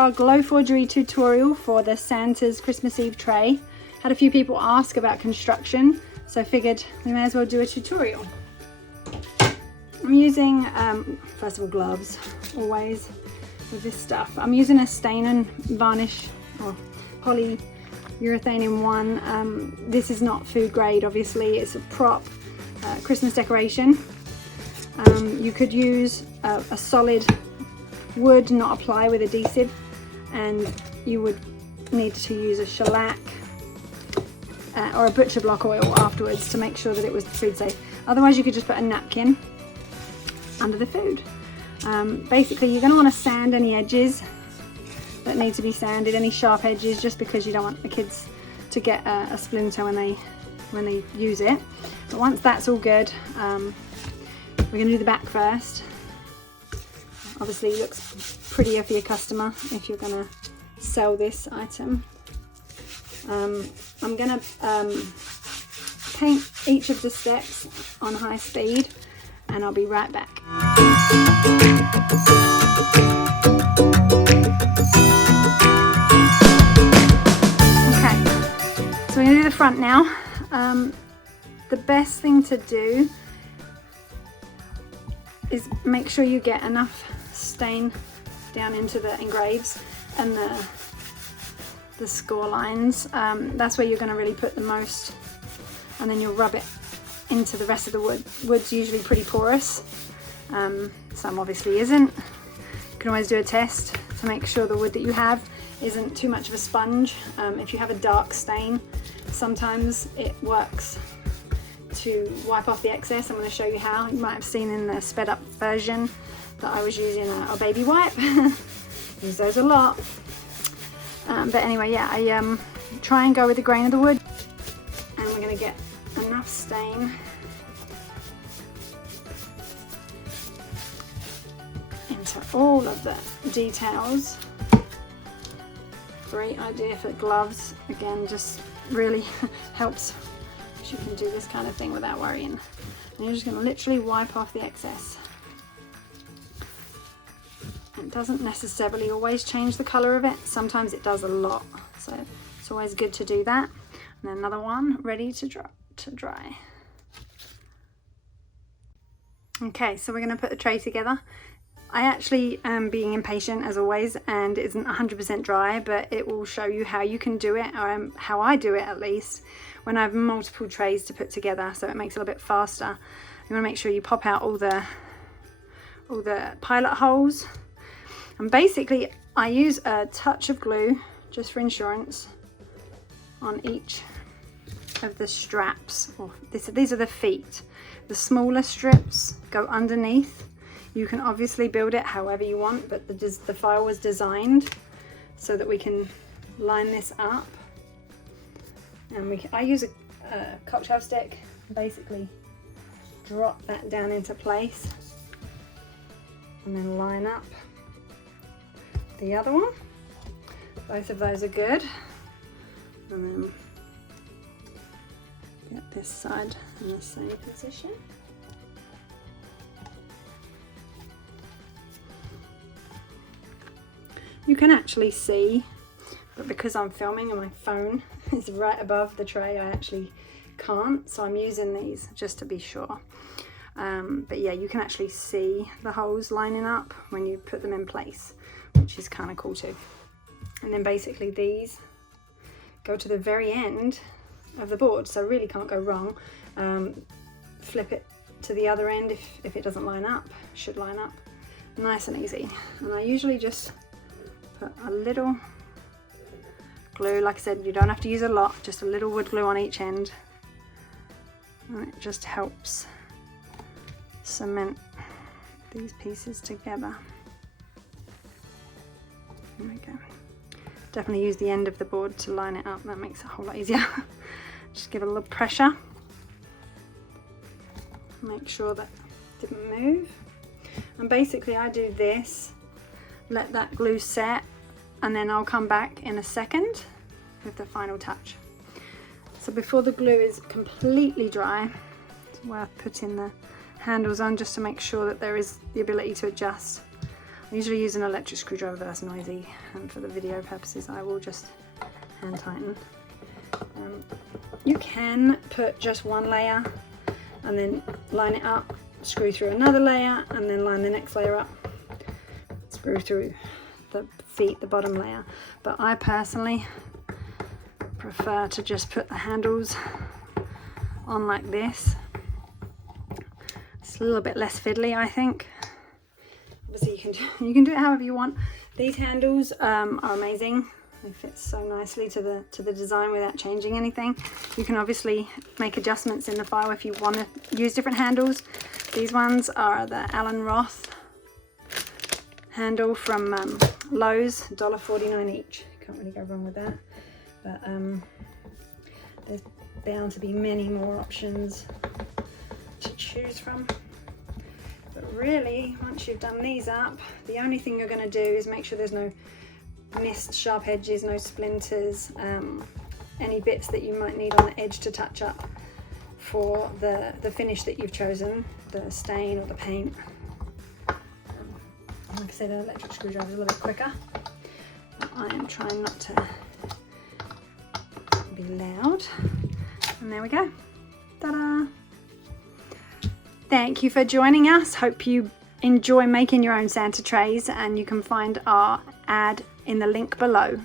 our Glowforgery tutorial for the Santa's Christmas Eve tray. Had a few people ask about construction, so I figured we may as well do a tutorial. I'm using, first of all, gloves, always, with this stuff. I'm using a stain and varnish, or polyurethane in one. This is not food grade, obviously. It's a prop Christmas decoration. You could use a solid wood, not apply with adhesive, and you would need to use a shellac or a butcher block oil afterwards to make sure that it was food safe. Otherwise you could just put a napkin under the food. Basically you're going to want to sand any edges that need to be sanded, any sharp edges, just because you don't want the kids to get a splinter when they use it. But once that's all good, we're going to do the back first. Obviously it looks prettier for your customer if you're going to sell this item. I'm going to paint each of the steps on high speed, and I'll be right back. Okay, so we're going to do the front now. The best thing to do is make sure you get enough stain down into the engraves and the score lines. That's where you're going to really put the most, and then you'll rub it into the rest of the wood. Wood's usually pretty porous, some obviously isn't. You can always do a test to make sure the wood that you have isn't too much of a sponge. If you have a dark stain, sometimes it works to wipe off the excess. I'm going to show you how. You might have seen in the sped up version that I was using a baby wipe. Use those a lot. But anyway, yeah, I try and go with the grain of the wood, and we're going to get enough stain into all of the details. Great idea for gloves. Again, just really helps. You can do this kind of thing without worrying. And you're just going to literally wipe off the excess. It doesn't necessarily always change the colour of it. Sometimes it does a lot. So it's always good to do that. And then another one ready to dry. Okay, so we're going to put the tray together. I actually am being impatient as always, and it isn't 100% dry, but it will show you how you can do it, or how I do it at least, when I have multiple trays to put together, so it makes it a little bit faster. You want to make sure you pop out all the pilot holes, and basically I use a touch of glue just for insurance on each of the straps. These are the feet. The smaller strips go underneath. You can obviously build it however you want, but the file was designed so that we can line this up. And I use a cocktail stick, basically drop that down into place, and then line up the other one. Both of those are good. And then get this side in the same position. You can actually see, but because I'm filming and my phone is right above the tray, I actually can't, so I'm using these just to be sure. But yeah, you can actually see the holes lining up when you put them in place, which is kind of cool too. And then basically these go to the very end of the board, so really can't go wrong. Flip it to the other end if it doesn't line up. Should line up nice and easy. And I usually just put a little glue. Like I said, you don't have to use a lot, just a little wood glue on each end, and it just helps cement these pieces together. There we go. Definitely use the end of the board to line it up, that makes it a whole lot easier. Just give it a little pressure, make sure that it didn't move. And basically I do this, let that glue set, and then I'll come back in a second with the final touch. So before the glue is completely dry, it's worth putting the handles on just to make sure that there is the ability to adjust I usually use an electric screwdriver, but that's noisy, and for the video purposes I will just hand tighten. You can put just one layer and then line it up, screw through another layer, and then line the next layer up, screw through the feet, the bottom layer. But I personally prefer to just put the handles on like this. It's a little bit less fiddly, I think. Obviously you can do it however you want. These handles are amazing. They fit so nicely to the design without changing anything. You can obviously make adjustments in the file if you want to use different handles. These ones are the Allen Roth handle from Lowe's, $1.49 each. Can't really go wrong with that. But there's bound to be many more options to choose from. But really, once you've done these up, the only thing you're going to do is make sure there's no missed sharp edges, no splinters, any bits that you might need on the edge to touch up for the finish that you've chosen, the stain or the paint. Like I said, the electric screwdriver is a little bit quicker. I am trying not to be loud. And there we go. Ta-da! Thank you for joining us. Hope you enjoy making your own Santa trays, and you can find our ad in the link below.